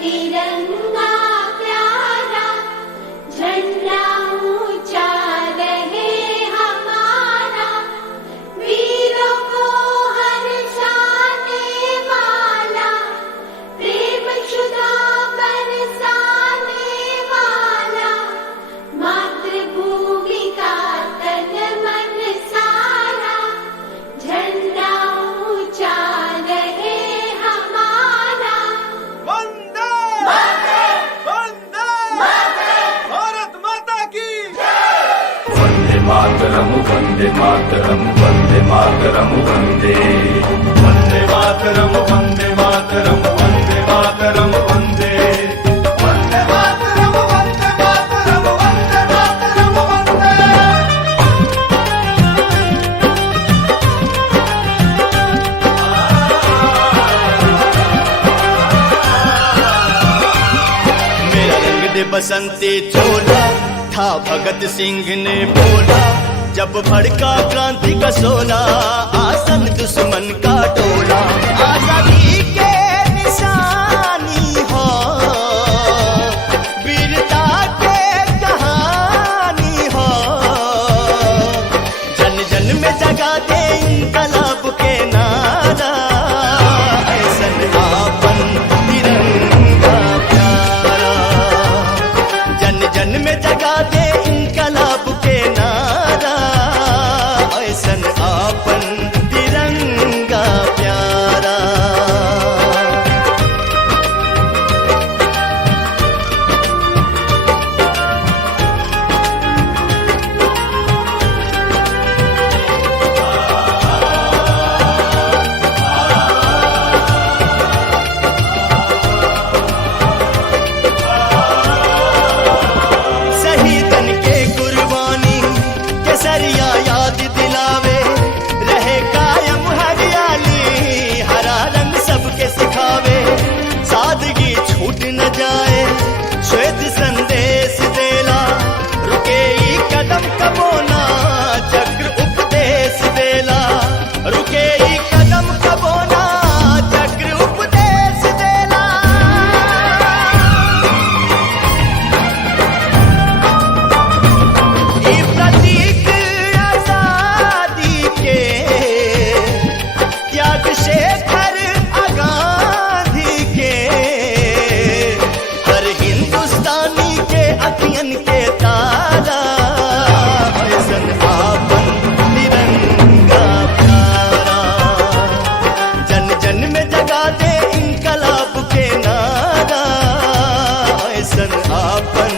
तिरंगा प्यारा झंडा ऊंचा रहे हमारा, वीरों को हर्षाने वाला, प्रेम शुदा बरसाने वाला, मातृभूमि का तन मन सारा, झंडा ऊंचा रहे हमारा। वंदे वंदे भारत माता की वंदे मातरम वंदे मातरम वंदे मातरम वंदे वंदे मातरम वंदे मातरम वंदे मातरम वंदे वंदे मातरम वंदे मातरम वंदे मातरम वंदे। मेरा रंग दे बसंती चोला था भगत सिंह ने बोला, जब भड़का क्रांति का सोला, आसन दुश्मन का टोला। आजादी के निशानी हो, वीरता के कहानी हो, जन जन में जगा दे इनकलाब के नारा, ऐसन आपन तिरंगा प्यारा, जन जन में जगा दे इनकलाब के नारा, ऐसन आपन तिरंगा प्यारा। शहीदन के कुर्बानी केसरिया याद दिलावे, रहे कायम हरियाली, हरा रंग सबके सिखावे, सादगी छूट न जाए, श्वेत संदेश देला, रुके ई कदम कबोना, चक्र उपदेश देला, रुके ई कदम कबोना, चक्र उपदेश देला। ई प्रतीक आजादी के, त्याग शेखर आगाधी के, हर हिंदुस्तानी के अखियन के तारा, ऐसन आपन तिरंगा प्यारा, जन जन में जगा दे इनकलाब के नारा, ऐसन आपन